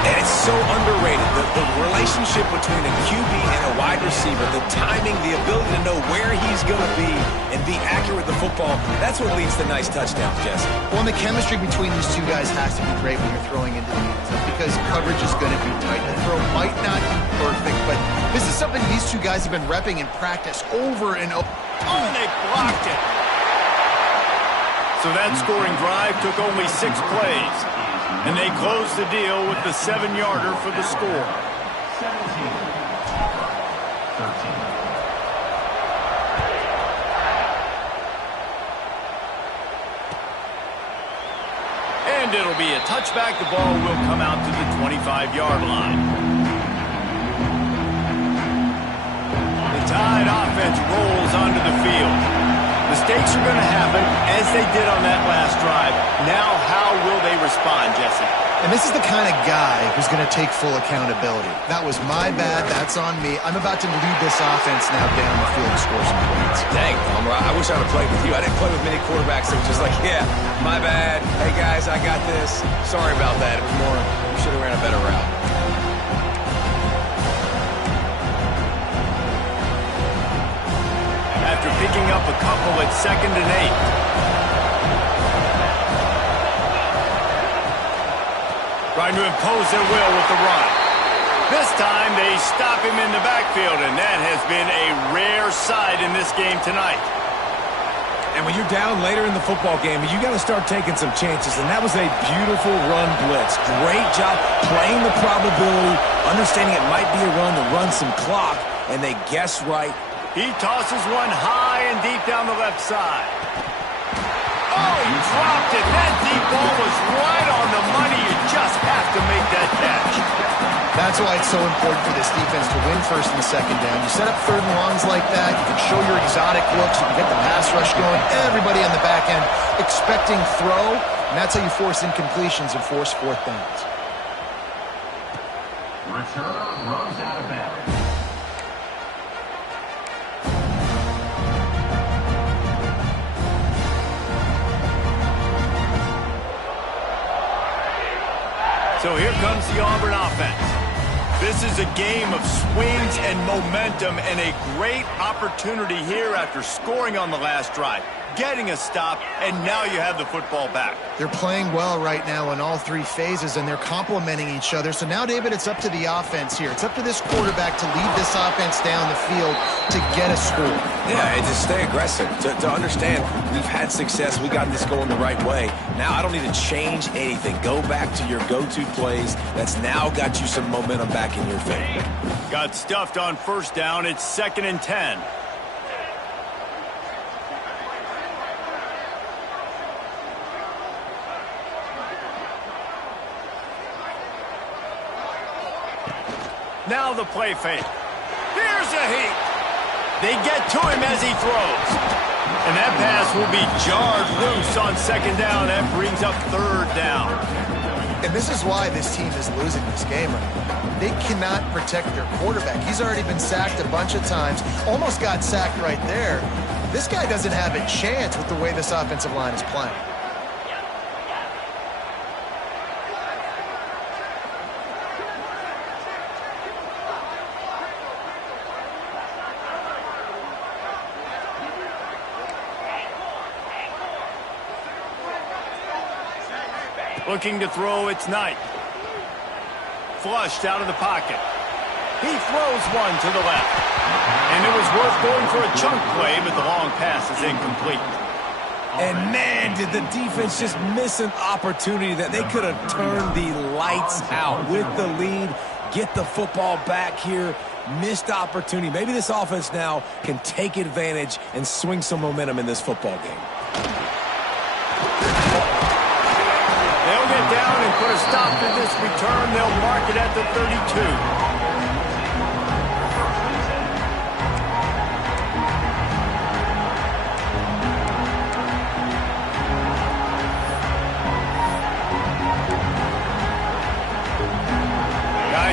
And it's so underrated. The relationship between a QB and a wide receiver, the timing, the ability to know where he's going to be and be accurate with the football, that's what leads to nice touchdowns, Jesse. Well, and the chemistry between these two guys has to be great when you're throwing into the end zone because coverage is going to be tight. The throw might not be perfect, but this is something these two guys have been repping in practice over and over. Oh, and they blocked it. So that scoring drive took only 6 plays. And they closed the deal with the 7-yarder for the score. 17. And it'll be a touchback. The ball will come out to the 25-yard line. The Tide offense rolls onto the field. Mistakes are going to happen, as they did on that last drive. Now, how will they respond, Jesse? And this is the kind of guy who's going to take full accountability. That was my bad. That's on me. I'm about to lead this offense now down the field and score some points. Dang, Palmer, I wish I would have played with you. I didn't play with many quarterbacks that were just like, yeah, my bad. Hey, guys, I got this. Sorry about that. It was more, we should have ran a better route. After picking up a couple at 2nd and 8. Trying to impose their will with the run. This time they stop him in the backfield, and that has been a rare sight in this game tonight. And when you're down later in the football game, you got to start taking some chances, and that was a beautiful run blitz. Great job playing the probability, understanding it might be a run to run some clock, and they guessed right. He tosses one high and deep down the left side. Oh, he dropped it. That deep ball was right on the money. You just have to make that catch. That's why it's so important for this defense to win 1st and 2nd down. You set up 3rd and longs like that. You can show your exotic looks. You can get the pass rush going. Everybody on the back end expecting throw. And that's how you force incompletions and force 4th downs. Return runs out of bounds. So here comes the Auburn offense. This is a game of swings and momentum and a great opportunity here after scoring on the last drive, getting a stop, and now you have the football back. They're playing well right now in all 3 phases, and they're complementing each other. So now, David, it's up to the offense here. It's up to this quarterback to lead this offense down the field to get a score. Yeah, and to stay aggressive, to understand we've had success, we got this going the right way. Now I don't need to change anything. Go back to your go-to plays. That's now got you some momentum back in your favor. Got stuffed on 1st down. It's 2nd and 10. Now the play fake. Here's a heat. They get to him as he throws. And that pass will be jarred loose on 2nd down. That brings up 3rd down. And this is why this team is losing this game right now. They cannot protect their quarterback. He's already been sacked a bunch of times. Almost got sacked right there. This guy doesn't have a chance with the way this offensive line is playing. Looking to throw, it's Knight. Flushed out of the pocket. He throws one to the left. And it was worth going for a chunk play, but the long pass is incomplete. And man, did the defense just miss an opportunity that they could have turned the lights out with the lead, get the football back here. Missed opportunity. Maybe this offense now can take advantage and swing some momentum in this football game. down and put a stop to this return. They'll mark it at the 32.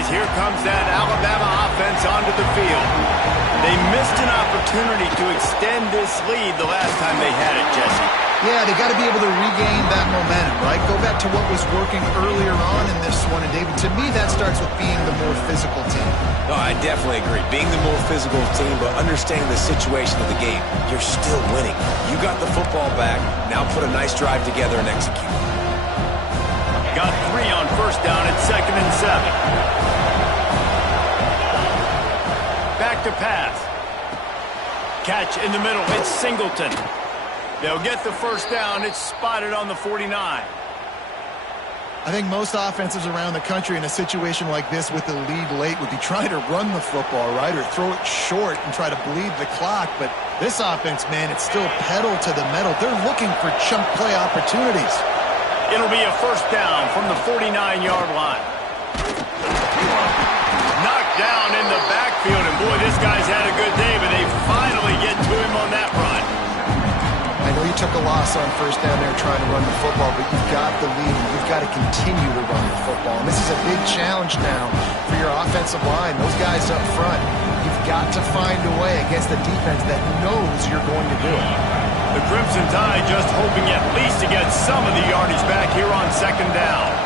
Here comes that Alabama offense onto the field. They missed an opportunity to extend this lead the last time they had it, Jesse. Yeah, they got to be able to regain that momentum, right? Go back to what was working earlier on in this one. And, David, to me, that starts with being the more physical team. No, I definitely agree. Being the more physical team, but understanding the situation of the game. You're still winning. You got the football back. Now put a nice drive together and execute. Got 3 on first down at 2nd and 7. Back to pass. Catch in the middle. It's Singleton. They'll get the first down. It's spotted on the 49. I think most offenses around the country in a situation like this with the lead late would be trying to run the football, right, or throw it short and try to bleed the clock. But this offense, man, it's still pedal to the metal. They're looking for chunk play opportunities. It'll be a first down from the 49-yard line. Knocked down in the backfield, and boy, this guy's had a good day, but they finally get to him on that run. I know you took a loss on first down there trying to run the football, but you've got the lead, and you've got to continue to run the football. And this is a big challenge now for your offensive line, those guys up front. You've got to find a way against a defense that knows you're going to do it. The Crimson Tide just hoping at least to get some of the yardage back here on 2nd down.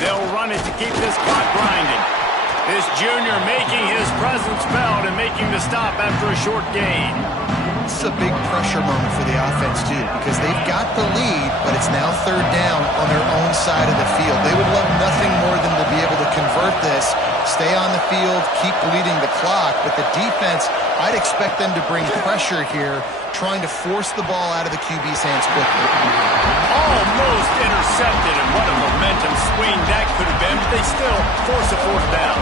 They'll run it to keep this clock grinding. This junior making his presence felt and making the stop after a short gain. This is a big pressure moment for the offense, too, because they've got the lead, but it's now 3rd down on their own side of the field. They would love nothing more than to be able to convert this, stay on the field, keep bleeding the clock. But the defense, I'd expect them to bring pressure here, trying to force the ball out of the QB's hands quickly. Almost intercepted, and what a momentum swing that could have been, but they still force a 4th down.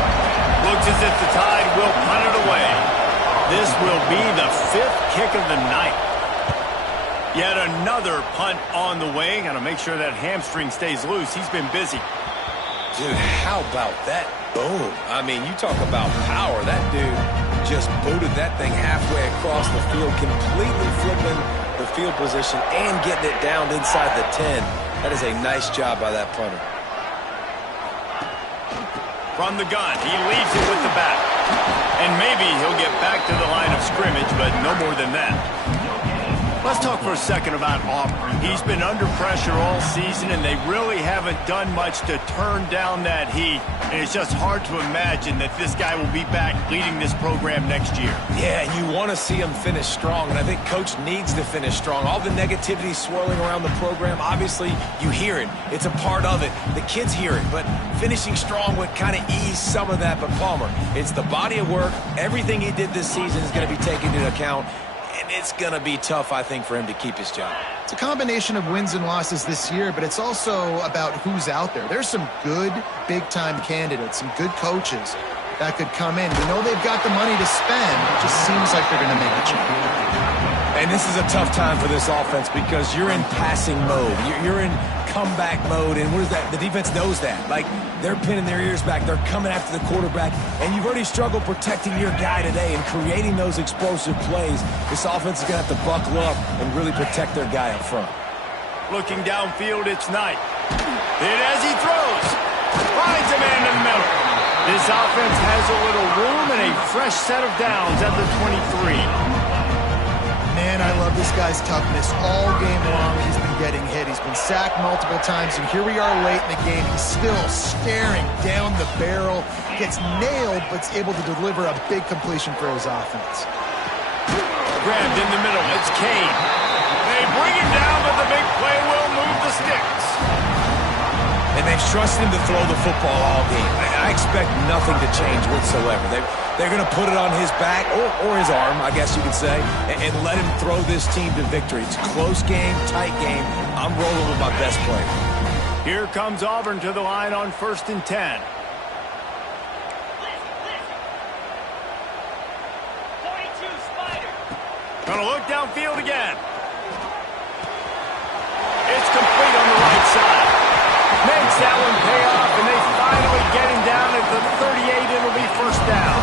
Looks as if the Tide will punt it away. This will be the 5th kick of the night. Yet another punt on the way. Got to make sure that hamstring stays loose. He's been busy. Dude, how about that? Boom. I mean, you talk about power. That dude just booted that thing halfway across the field, completely flipping the field position and getting it down inside the 10. That is a nice job by that punter. From the gun, he leaves it with the back. And maybe he'll get back to the line of scrimmage, but no more than that. Let's talk for a second about Auburn. He's been under pressure all season, and they really haven't done much to turn down that heat. And it's just hard to imagine that this guy will be back leading this program next year. Yeah, and you want to see him finish strong, and I think Coach needs to finish strong. All the negativity swirling around the program, obviously, you hear it. It's a part of it. The kids hear it, but finishing strong would kind of ease some of that. But Palmer, it's the body of work. Everything he did this season is going to be taken into account. And it's going to be tough, I think, for him to keep his job. It's a combination of wins and losses this year, but it's also about who's out there. There's some good big-time candidates, some good coaches that could come in. We know they've got the money to spend. It just seems like they're going to make a change. And this is a tough time for this offense because you're in passing mode. You're in comeback mode, and what is that? The defense knows that. Like, they're pinning their ears back. They're coming after the quarterback, and you've already struggled protecting your guy today and creating those explosive plays. This offense is going to have to buckle up and really protect their guy up front. Looking downfield, it's Knight. And as he throws, finds a man in the middle. This offense has a little room and a fresh set of downs at the 23. Man, I love this guy's toughness. All game long, he's been getting hit. He's been sacked multiple times, and here we are late in the game. He's still staring down the barrel, gets nailed, but's able to deliver a big completion for his offense. Grabbed in the middle, it's Kane. They bring him down, but the big play will move the sticks. And they They've trusted him to throw the football all game. I expect nothing to change whatsoever. They're going to put it on his back, or his arm, I guess you could say, and let him throw this team to victory. It's a close game, tight game. I'm rolling with my best player. Here comes Auburn to the line on 1st and 10. 42 Spider. Gonna look downfield again. It's complete on the right side. Makes that one pay off, and they finally get him down at the 38. It'll be 1st down.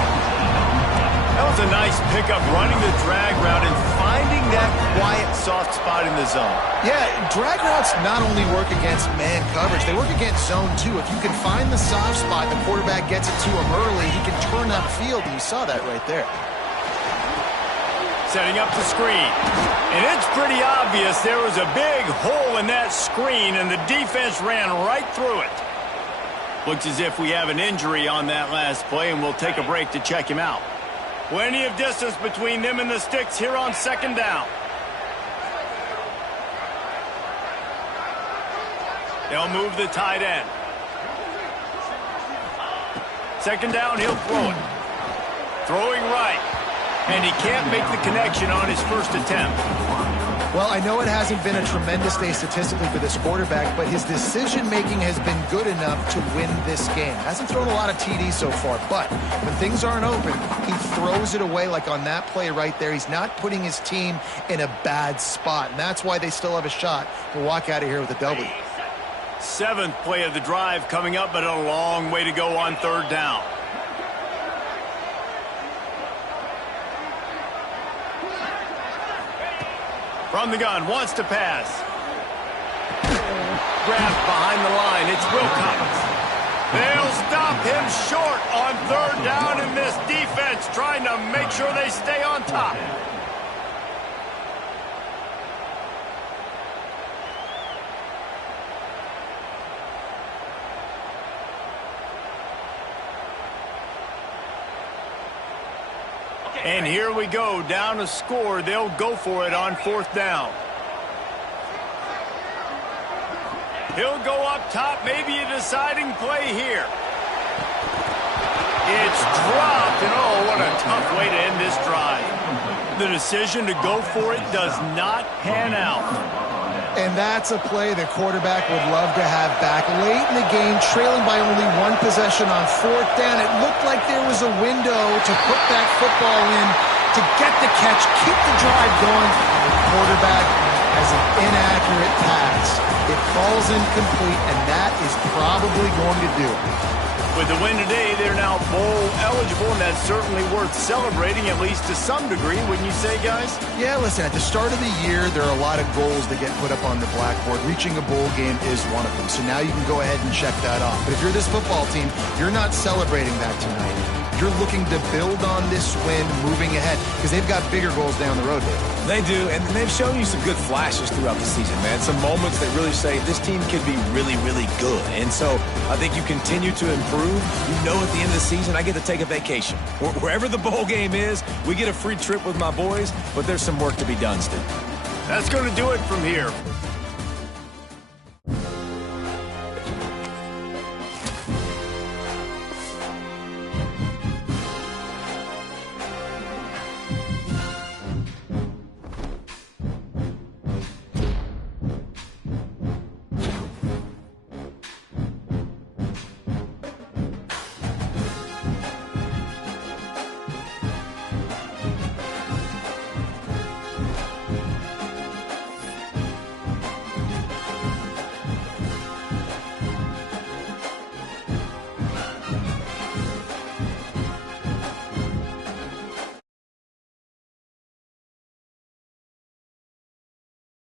That was a nice pickup, running the drag route and finding that quiet, soft spot in the zone. Yeah, drag routes not only work against man coverage, they work against zone too. If you can find the soft spot, the quarterback gets it to him early, he can turn that field, and you saw that right there. Setting up the screen. And it's pretty obvious there was a big hole in that screen, and the defense ran right through it. Looks as if we have an injury on that last play, and we'll take a break to check him out. Plenty of distance between them and the sticks here on 2nd down. They'll move the tight end. 2nd down, he'll throw it. Throwing right. And he can't make the connection on his first attempt. Well, I know it hasn't been a tremendous day statistically for this quarterback, but his decision-making has been good enough to win this game. Hasn't thrown a lot of TDs so far, but when things aren't open, he throws it away like on that play right there. He's not putting his team in a bad spot, and that's why they still have a shot to walk out of here with a W. 7th play of the drive coming up, but a long way to go on 3rd down. From the gun, wants to pass. Grabbed behind the line, it's Wilcox. They'll stop him short on 3rd down, in this defense trying to make sure they stay on top. And here we go, down a score. They'll go for it on 4th down. He'll go up top, maybe a deciding play here. It's dropped, and oh, what a tough way to end this drive. The decision to go for it does not pan out. And that's a play the quarterback would love to have back. Late in the game, trailing by only 1 possession on 4th down, it looked like there was a window to put that football in, to get the catch, keep the drive going. The quarterback has an inaccurate pass. It falls incomplete, and that is probably going to do it. With the win today, they're now bowl eligible, and that's certainly worth celebrating, at least to some degree, wouldn't you say, guys? Yeah, listen, at the start of the year, there are a lot of goals that get put up on the blackboard. Reaching a bowl game is one of them, so now you can go ahead and check that off. But if you're this football team, you're not celebrating that tonight. You're looking to build on this win moving ahead, because they've got bigger goals down the road, David. They do, and they've shown you some good flashes throughout the season, man. Some moments that really say this team could be really, really good. And so I think you continue to improve. You know at the end of the season, I get to take a vacation. Wherever the bowl game is, we get a free trip with my boys, but there's some work to be done still. That's going to do it from here.